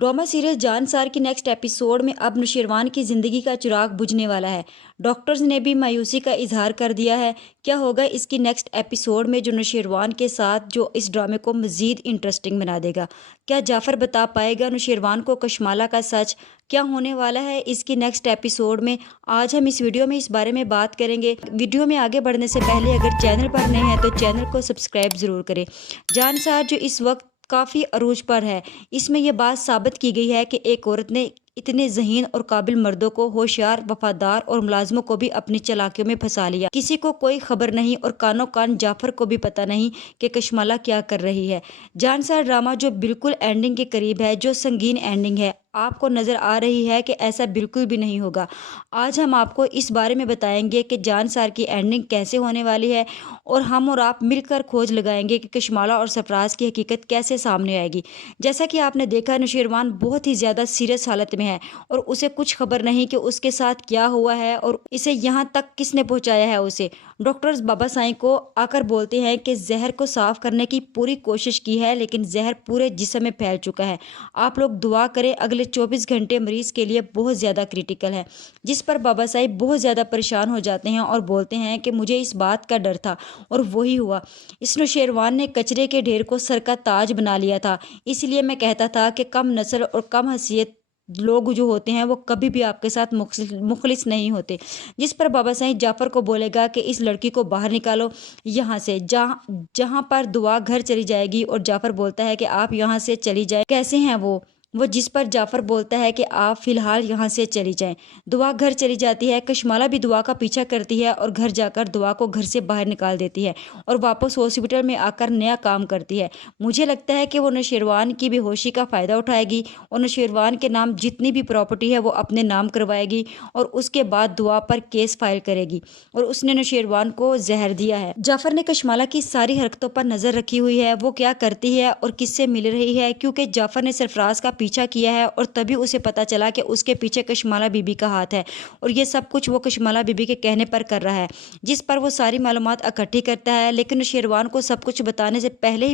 Drama serial Jansar की next episode में अब नौशेरवान की जिंदगी का चिराग बुझने वाला है। डॉक्टर्स ने भी मायूसी का इजहार कर दिया है। क्या होगा इसकी नेक्स्ट एपिसोड में जो नौशेरवान के साथ, जो इस ड्रामे को मजीद इंटरेस्टिंग बना देगा। क्या जाफर बता पाएगा नौशेरवान को कशमाला का सच? क्या होने वाला है इसकी नेक्स्ट एपिसोड में? आज हम इस वीडियो में इस बारे में बात करेंगे। वीडियो में आगे बढ़ने से पहले अगर चैनल पर नए हैं तो चैनल को सब्सक्राइब ज़रूर करें। जानसार जो इस वक्त काफ़ी अरूज पर है, इसमें यह बात साबित की गई है कि एक औरत ने इतने ज़हीन और काबिल मर्दों को, होशियार, वफादार और मुलाजमों को भी अपनी चालाकियों में फंसा लिया। किसी को कोई खबर नहीं और कानों कान जाफर को भी पता नहीं कि कशमाला क्या कर रही है। जानसार ड्रामा जो बिल्कुल एंडिंग के करीब है, जो संगीन एंडिंग है, आपको नज़र आ रही है कि ऐसा बिल्कुल भी नहीं होगा। आज हम आपको इस बारे में बताएंगे कि जानसार की एंडिंग कैसे होने वाली है और हम और आप मिलकर खोज लगाएंगे कि कशमाला और सरफराज की हकीकत कैसे सामने आएगी। जैसा कि आपने देखा, नौशेरवान बहुत ही ज़्यादा सीरियस हालत में है और उसे कुछ खबर नहीं कि उसके साथ क्या हुआ है और इसे यहाँ तक किसने पहुँचाया है उसे। डॉक्टर्स बाबा साईं को आकर बोलते हैं कि जहर को साफ करने की पूरी कोशिश की है, लेकिन जहर पूरे जिस्म में फैल चुका है। आप लोग दुआ करें, अगले 24 घंटे मरीज के लिए बहुत ज़्यादा क्रिटिकल है। जिस पर बाबा साहिब बहुत ज़्यादा परेशान हो जाते हैं और बोलते हैं कि मुझे इस बात का डर था और वही हुआ। इस नौशेरवान ने कचरे के ढेर को सर का ताज बना लिया था। इसलिए मैं कहता था कि कम नस्ल और कम हैसियत लोग जो होते हैं वो कभी भी आपके साथ मुखलिस नहीं होते। जिस पर बाबा साईं जाफर को बोलेगा कि इस लड़की को बाहर निकालो यहाँ से, जहाँ पर दुआ घर चली जाएगी। और जाफर बोलता है कि आप यहाँ से चली जाए। कैसे हैं वो जिस पर जाफर बोलता है कि आप फिलहाल यहाँ से चली जाएं। दुआ घर चली जाती है। कशमाला भी दुआ का पीछा करती है और घर जाकर दुआ को घर से बाहर निकाल देती है और वापस हॉस्पिटल में आकर नया काम करती है। मुझे लगता है कि वो नौशेरवान की बेहोशी का फ़ायदा उठाएगी और नौशेरवान के नाम जितनी भी प्रॉपर्टी है वो अपने नाम करवाएगी और उसके बाद दुआ पर केस फाइल करेगी। और उसने नौशेरवान को जहर दिया है। जाफर ने कशमाला की सारी हरकतों पर नज़र रखी हुई है, वो क्या करती है और किससे मिल रही है, क्योंकि जाफर ने सरफराज का पीछा किया है और तभी उसे पता चला कि उसके पीछे कशमाला बीबी का हाथ है और ये सब कुछ वो कशमाला बीबी के कहने पर कर रहा है। जिस पर वो सारी मालूमात इकट्ठी करता है, लेकिन नौशेरवान को सब कुछ बताने से पहले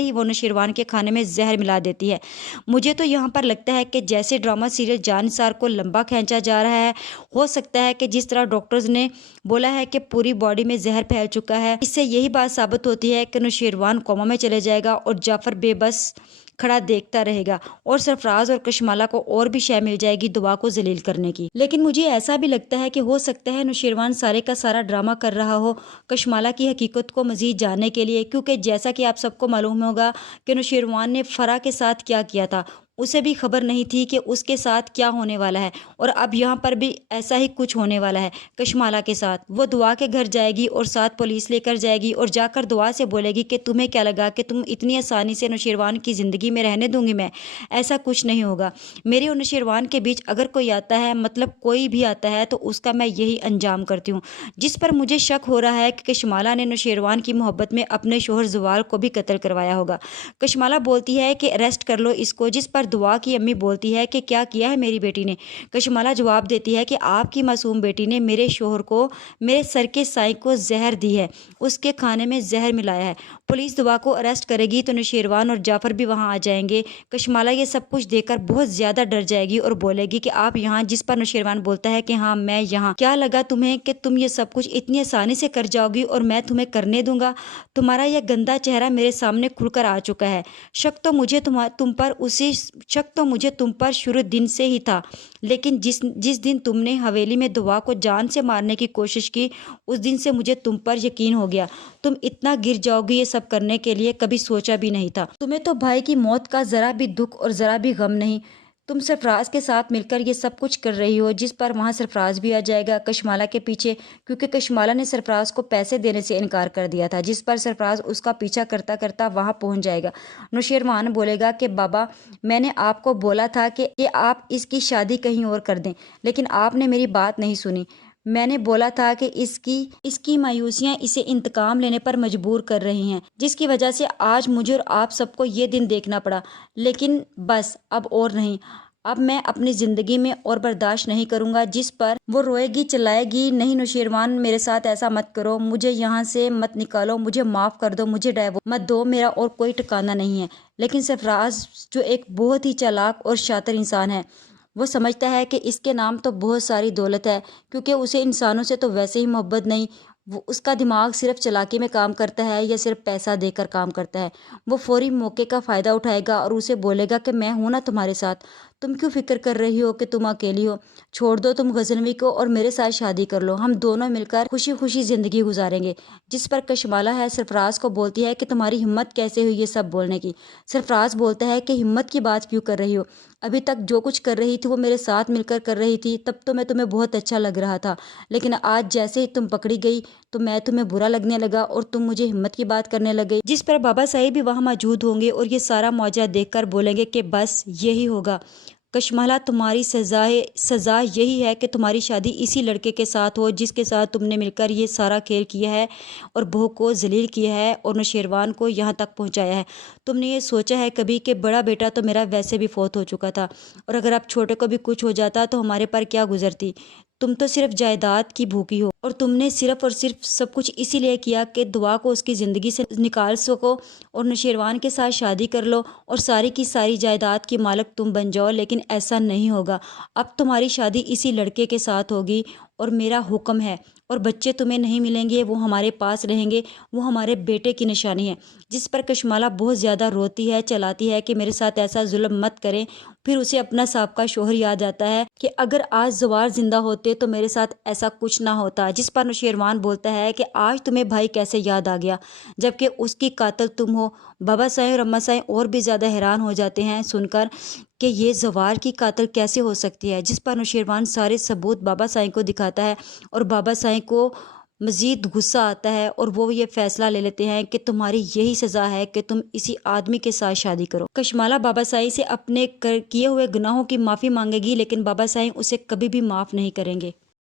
ही वो नौशेरवान के खाने में जहर मिला देती है। मुझे तो यहाँ पर लगता है कि जैसे ड्रामा सीरियल जानसार को लंबा खींचा जा रहा है, हो सकता है कि जिस तरह डॉक्टर्स ने बोला है कि पूरी बॉडी में जहर फैल चुका है, इससे यही बात साबित होती है कि नौशेरवान कोमा में चले जाएगा और जाफर बेबस खड़ा देखता रहेगा और सरफराज और कशमाला को और भी शय मिल जाएगी दुआ को जलील करने की। लेकिन मुझे ऐसा भी लगता है कि हो सकता है नौशेरवान सारे का सारा ड्रामा कर रहा हो कशमाला की हकीकत को मजीद जानने के लिए, क्योंकि जैसा कि आप सबको मालूम होगा कि नौशेरवान ने फरा के साथ क्या किया था। उसे भी खबर नहीं थी कि उसके साथ क्या होने वाला है और अब यहाँ पर भी ऐसा ही कुछ होने वाला है कशमाला के साथ। वो दुआ के घर जाएगी और साथ पुलिस लेकर जाएगी और जाकर दुआ से बोलेगी कि तुम्हें क्या लगा कि तुम इतनी आसानी से नौशेरवान की ज़िंदगी में रहने दूंगी मैं? ऐसा कुछ नहीं होगा। मेरे और नौशेरवान के बीच अगर कोई आता है, मतलब कोई भी आता है, तो उसका मैं यही अंजाम करती हूँ। जिस पर मुझे शक हो रहा है कि कशमाला ने नौशेरवान की मोहब्बत में अपने शोहर जवाल को भी कत्ल करवाया होगा। कशमाला बोलती है कि अरेस्ट कर लो इसको, जिस पर दुआ की अम्मी बोलती है कि क्या किया है मेरी बेटी ने? कशमाला जवाब देती है कि आपकी मासूम बेटी ने मेरे शोहर को, मेरे सर के साईं को जहर दी है, उसके खाने में जहर मिलाया है। पुलिस दुआ को अरेस्ट करेगी तो नौशेरवान और जाफर भी वहां आ जाएंगे। कशमाला ये सब कुछ देखकर बहुत ज्यादा डर जाएगी और बोलेगी कि आप यहाँ। जिस पर नौशेरवान बोलता है कि हाँ मैं यहाँ। क्या लगा तुम्हें कि तुम ये सब कुछ इतनी आसानी से कर जाओगी और मैं तुम्हें करने दूंगा? तुम्हारा यह गंदा चेहरा मेरे सामने खुलकर आ चुका है। शक तो मुझे तुम पर शुरू दिन से ही था, लेकिन जिस दिन तुमने हवेली में दुआ को जान से मारने की कोशिश की, उस दिन से मुझे तुम पर यकीन हो गया। तुम इतना गिर जाओगी ये सब करने के लिए कभी सोचा भी नहीं था। तुम्हें तो भाई की मौत का जरा भी दुख और जरा भी गम नहीं। तुम सरफराज के साथ मिलकर ये सब कुछ कर रही हो। जिस पर वहाँ सरफराज भी आ जाएगा कशमाला के पीछे, क्योंकि कशमाला ने सरफराज को पैसे देने से इनकार कर दिया था। जिस पर सरफराज उसका पीछा करता करता वहाँ पहुँच जाएगा। नौशेरवान बोलेगा कि बाबा मैंने आपको बोला था कि आप इसकी शादी कहीं और कर दें, लेकिन आपने मेरी बात नहीं सुनी। मैंने बोला था कि इसकी मायूसियां इसे इंतकाम लेने पर मजबूर कर रही हैं, जिसकी वजह से आज मुझे और आप सबको ये दिन देखना पड़ा। लेकिन बस अब और नहीं। اب میں اپنی زندگی میں اور برداشت نہیں کروں گا۔ جس پر وہ روئے گی، چلائے گی، نہیں نوشیروان میرے ساتھ ایسا مت کرو، مجھے یہاں سے مت نکالو، مجھے معاف کر دو، مجھے ڈائیورس مت دو، میرا اور کوئی ٹھکانہ نہیں ہے۔ لیکن سرفراز جو ایک بہت ہی چالاک اور شاطر انسان ہے، وہ سمجھتا ہے کہ اس کے نام تو بہت ساری دولت ہے، کیونکہ اسے انسانوں سے تو ویسے ہی محبت نہیں، اس کا دماغ صرف چالاکی میں کام کرتا ہے یا صرف پیسہ دے کر کام کرتا ہے۔ وہ فوری موقع کا فائدہ اٹھائے گا اور اسے بولے گا کہ میں ہوں نا تمہارے ساتھ، تم کیوں فکر کر رہی ہو کہ تم اکیلی ہو، چھوڑ دو تم غزنوی کو اور میرے ساتھ شادی کر لو، ہم دونوں مل کر خوشی خوشی زندگی گزاریں گے۔ جس پر کشمالہ ہے سرفراز کو بولتی ہے کہ تمہاری ہمت کیسے ہوئی یہ سب بولنے کی؟ سرفراز بولتا ہے کہ ہمت کی بات کیوں کر رہی ہو، ابھی تک جو کچھ کر رہی تھی وہ میرے ساتھ مل کر کر رہی تھی، تب تو میں تمہیں بہت اچھا لگ رہا تھا، لیکن آج جیسے ہی تم پکڑی گئی تو میں تمہیں برا لگنے لگا اور تم مجھے ہمت کی بات کرنے لگ گئی۔ جس پر بابا صاحب بھی وہاں موجود ہوں گے اور یہ سارا معجزہ دیکھ کر بولیں گے کہ بس یہی ہوگا کشمالہ، تمہاری سزا یہی ہے کہ تمہاری شادی اسی لڑکے کے ساتھ ہو جس کے ساتھ تم نے مل کر یہ سارا کھیل کیا ہے اور بہو کو ذلیل کیا ہے اور نوشیروان کو یہاں تک پہنچایا ہے۔ تم نے یہ سوچا ہے کبھی کہ بڑا بیٹا تو میرا ویسے بھی فوت ہو چکا تھا، اور اگر اب چھوٹے کو بھی کچھ ہو جاتا تو ہمارے پر کیا گزرتی؟ تم تو صرف جائیداد کی بھوکی ہو، اور تم نے صرف اور صرف سب کچھ اسی لیے کیا کہ دعا کو اس کی زندگی سے نکال سکو اور نوشیروان کے ساتھ شادی کر لو اور ساری کی ساری جائیداد کی مالک تم بن جاؤ، لیکن ایسا نہیں ہوگا۔ اب تمہاری شادی اسی لڑکے کے ساتھ ہوگی اور میرا حکم ہے، اور بچے تمہیں نہیں ملیں گے، وہ ہمارے پاس رہیں گے، وہ ہمارے بیٹے کی نشانی ہے۔ جس پر کشمالہ بہت زیادہ روتی ہے، چلاتی ہے کہ میرے ساتھ ایسا ظلم مت کریں۔ پھر اسے اپنا سابقہ شوہر یاد آتا ہے کہ اگر آج زوار زندہ ہوتے تو میرے ساتھ ایسا کچھ نہ ہوتا۔ جس پر نوشیروان بولتا ہے کہ آج تمہیں بھائی کیسے یاد آ گیا جبکہ اس کی قاتل تم ہو؟ بابا صاحب اور اماں صاحب اور بھی زیادہ حیران ہو جاتے ہیں سن کر کہ یہ زوار کی قاتل کیسے ہو سکتی ہے۔ جس پر نوشیروان سارے ثبوت بابا صاحب کو دکھاتا ہے اور بابا صاحب کو مزید غصہ آتا ہے اور وہ یہ فیصلہ لے لیتے ہیں کہ تمہاری یہی سزا ہے کہ تم اسی آدمی کے ساتھ شادی کرو۔ کشمالہ بابا صاحب سے اپنے کیے ہوئے گناہوں کی معافی مانگے گی، لیکن بابا صاحب اسے کبھی بھی معاف نہیں کریں گے۔